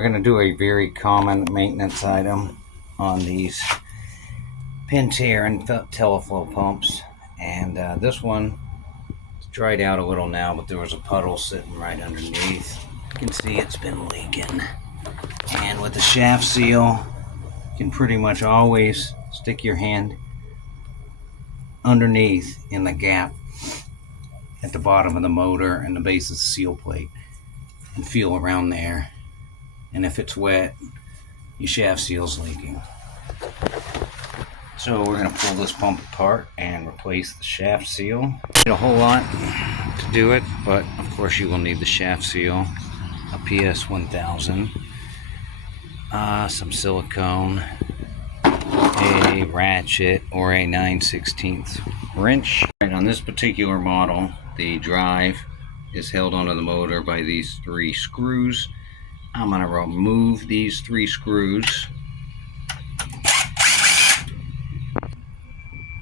We're going to do a very common maintenance item on these Pentair and Teleflow pumps. And this one is dried out a little now, but there was a puddle sitting right underneath. You can see it's been leaking. And with the shaft seal, you can pretty much always stick your hand underneath in the gap at the bottom of the motor and the base of the seal plate and feel around there. And if it's wet, your shaft seal's leaking. So we're going to pull this pump apart and replace the shaft seal. Need a whole lot to do it, but of course you will need the shaft seal, a PS 1000, some silicone, a ratchet, or a 9/16 wrench. Right, on this particular model, the drive is held onto the motor by these 3 screws. I'm going to remove these 3 screws.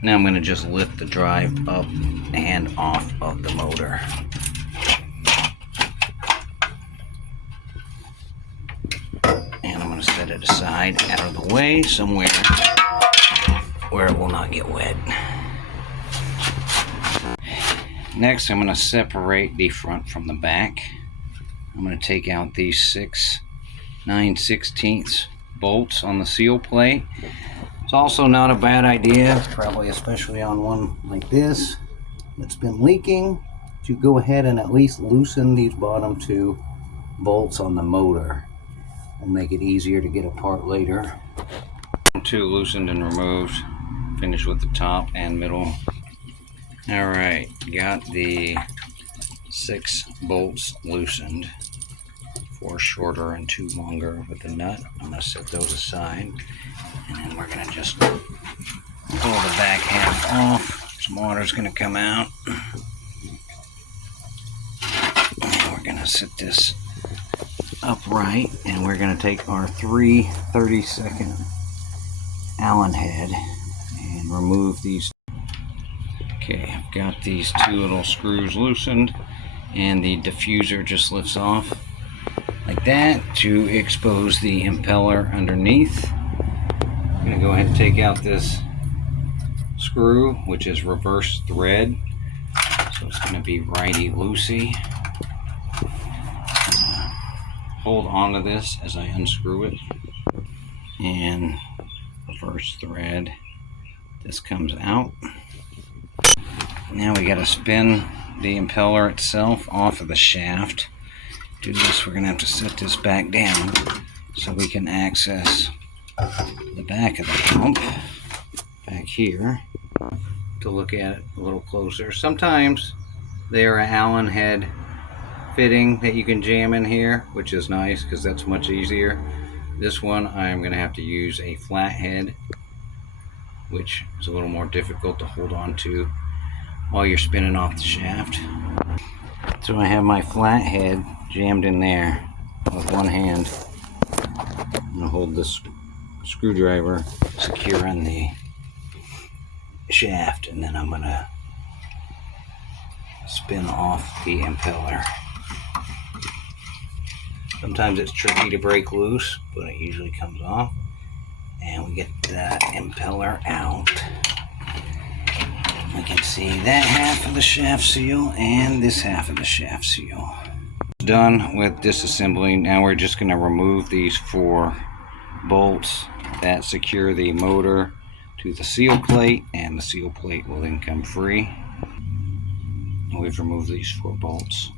Now I'm going to just lift the drive up and off of the motor. And I'm going to set it aside out of the way somewhere where it will not get wet. Next, I'm going to separate the front from the back. I'm going to take out these 6 9/16 bolts on the seal plate. It's also not a bad idea, probably especially on one like this that's been leaking, to go ahead and at least loosen these bottom 2 bolts on the motor. It'll make it easier to get apart later. 2 loosened and removed. Finish with the top and middle. Alright, got the 6 bolts loosened. 4 shorter and 2 longer with the nut. I'm going to set those aside, and then we're going to just pull the back half off. Some water's going to come out. And we're going to set this upright, and we're going to take our 3 30-second Allen head and remove these. Okay, I've got these 2 little screws loosened, and the diffuser just lifts off like that to expose the impeller underneath. I'm going to go ahead and take out this screw, which is reverse thread, so it's going to be righty-loosey. Hold on to this as I unscrew it, and reverse thread. This comes out. Now we got to spin the impeller itself off of the shaft. To do this, we're going to have to set this back down so we can access the back of the pump back here to look at it a little closer. Sometimes they are an Allen head fitting that you can jam in here, which is nice because that's much easier. This one I'm going to have to use a flat head, which is a little more difficult to hold on to while you're spinning off the shaft. So I have my flat head jammed in there with one hand. I'm going to hold this screwdriver secure in the shaft, and then I'm going to spin off the impeller. Sometimes it's tricky to break loose, but it usually comes off. And we get that impeller out. We can see that half of the shaft seal and this half of the shaft seal. Done with disassembly. Now we're just going to remove these 4 bolts that secure the motor to the seal plate, and the seal plate will then come free. And we've removed these 4 bolts.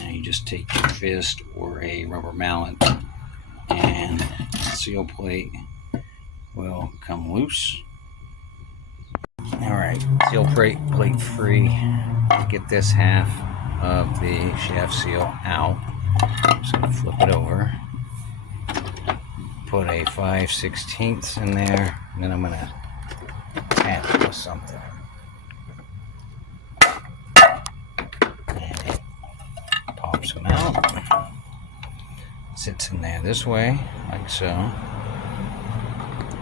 Now you just take your fist or a rubber mallet, and the seal plate will come loose. Alright, seal plate free. Get this half of the shaft seal out. I'm just going to flip it over. Put a 5/16 in there, and then I'm going to tap it with something. And it pops them out. Sits in there this way, like so.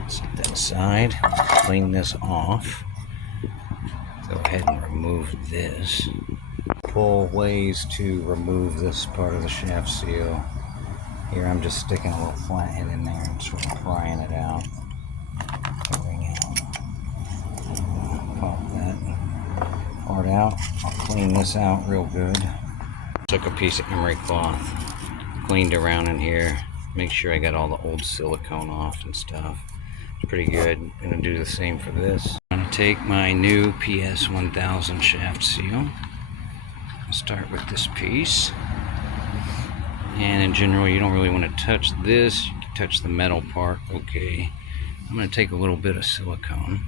Set that aside. Clean this off. Go ahead and remove this. multiple ways to remove this part of the shaft seal. Here I'm just sticking a little flathead in there and sort of prying it out. Pop that part out. I'll clean this out real good. Took a piece of emery cloth, cleaned around in here, make sure I got all the old silicone off and stuff. It's pretty good. I'm going to do the same for this. I'm going to take my new PS 1000 shaft seal. I'll start with this piece. And in general, you don't really want to touch this. You can touch the metal part, okay. I'm going to take a little bit of silicone.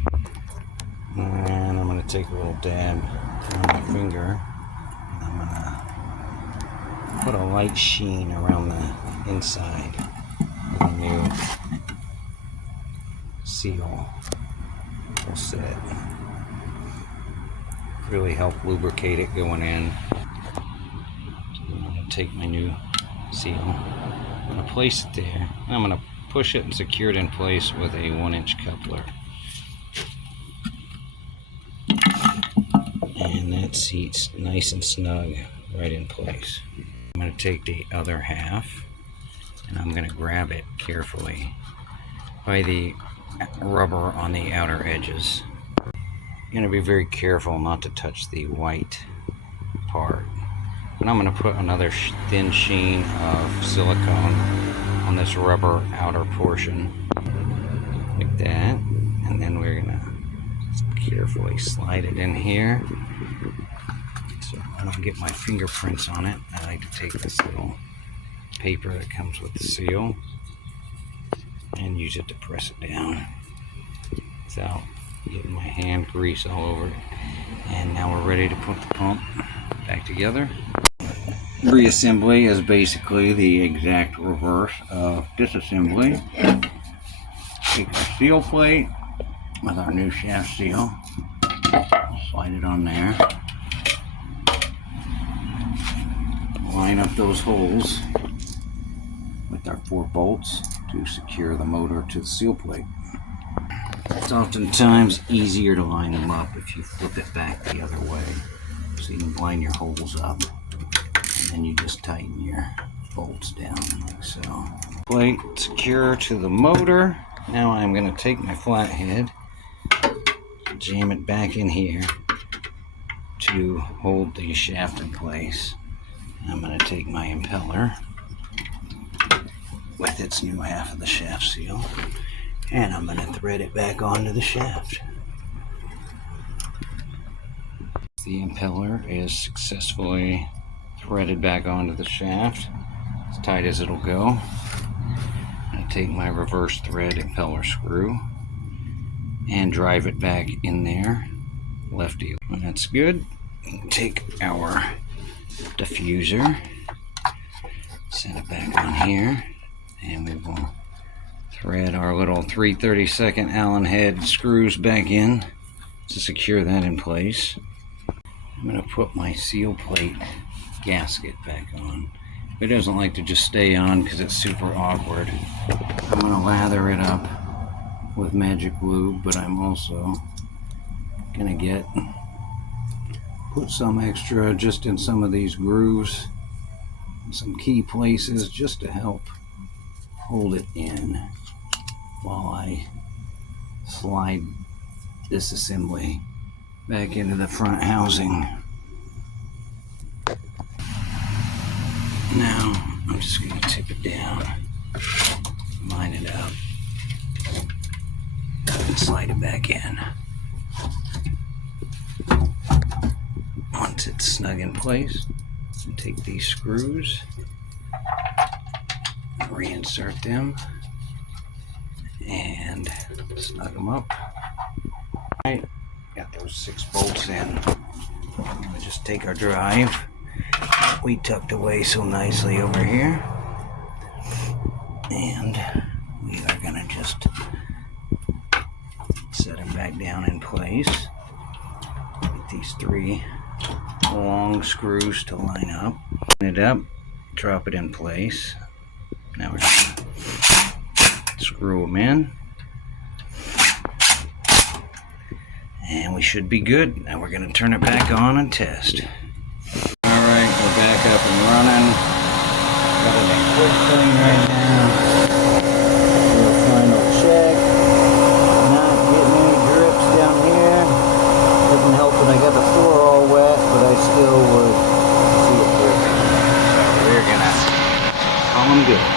And I'm going to take a little dab on my finger. And I'm going to put a light sheen around the inside of the new seal. We'll set. Really help lubricate it going in. So I'm going to take my new seal. I'm going to place it there. I'm going to push it and secure it in place with a 1-inch coupler. And that seats nice and snug right in place. I'm going to take the other half and I'm going to grab it carefully by the rubber on the outer edges. You're going to be very careful not to touch the white part. And I'm going to put another thin sheen of silicone on this rubber outer portion, like that. And then we're going to just carefully slide it in here. So I don't get my fingerprints on it. I like to take this little paper that comes with the seal and use it to press it down without getting my hand grease all over it. And now we're ready to put the pump back together. Reassembly is basically the exact reverse of disassembly. Take our seal plate with our new shaft seal, slide it on there, line up those holes with our 4 bolts to secure the motor to the seal plate. It's oftentimes easier to line them up if you flip it back the other way, so you can line your holes up, and then you just tighten your bolts down like so. Plate secure to the motor. Now I'm going to take my flathead, jam it back in here to hold the shaft in place. I'm going to take my impeller with its new half of the shaft seal, and I'm going to thread it back onto the shaft. The impeller is successfully threaded back onto the shaft, as tight as it'll go. I'm going to take my reverse thread impeller screw and drive it back in there, lefty. When that's good, take our diffuser, set it back on here, and we will thread our little 3/32 Allen head screws back in to secure that in place. I'm going to put my seal plate gasket back on. It doesn't like to just stay on because it's super awkward. I'm going to lather it up with magic glue, but I'm also going to put some extra just in some of these grooves, some key places, just to help hold it in while I slide this assembly back into the front housing. Now I'm just going to tip it down, line it up, and slide it back in. Once it's snug in place, take these screws, reinsert them, and snug them up. Alright, got those 6 bolts in. We'll just take our drive we tucked away so nicely over here, and we are going to just set them back down in place. Get these 3 long screws to line up. Line it up, drop it in place. Now we're going to screw them in, and we should be good. Now we're going to turn it back on and test. up and running. Got it in quick clean right now. Do a final check. Not getting any drips down here. Doesn't help that I got the floor all wet, but I still would see it dripping. So we're gonna call them good.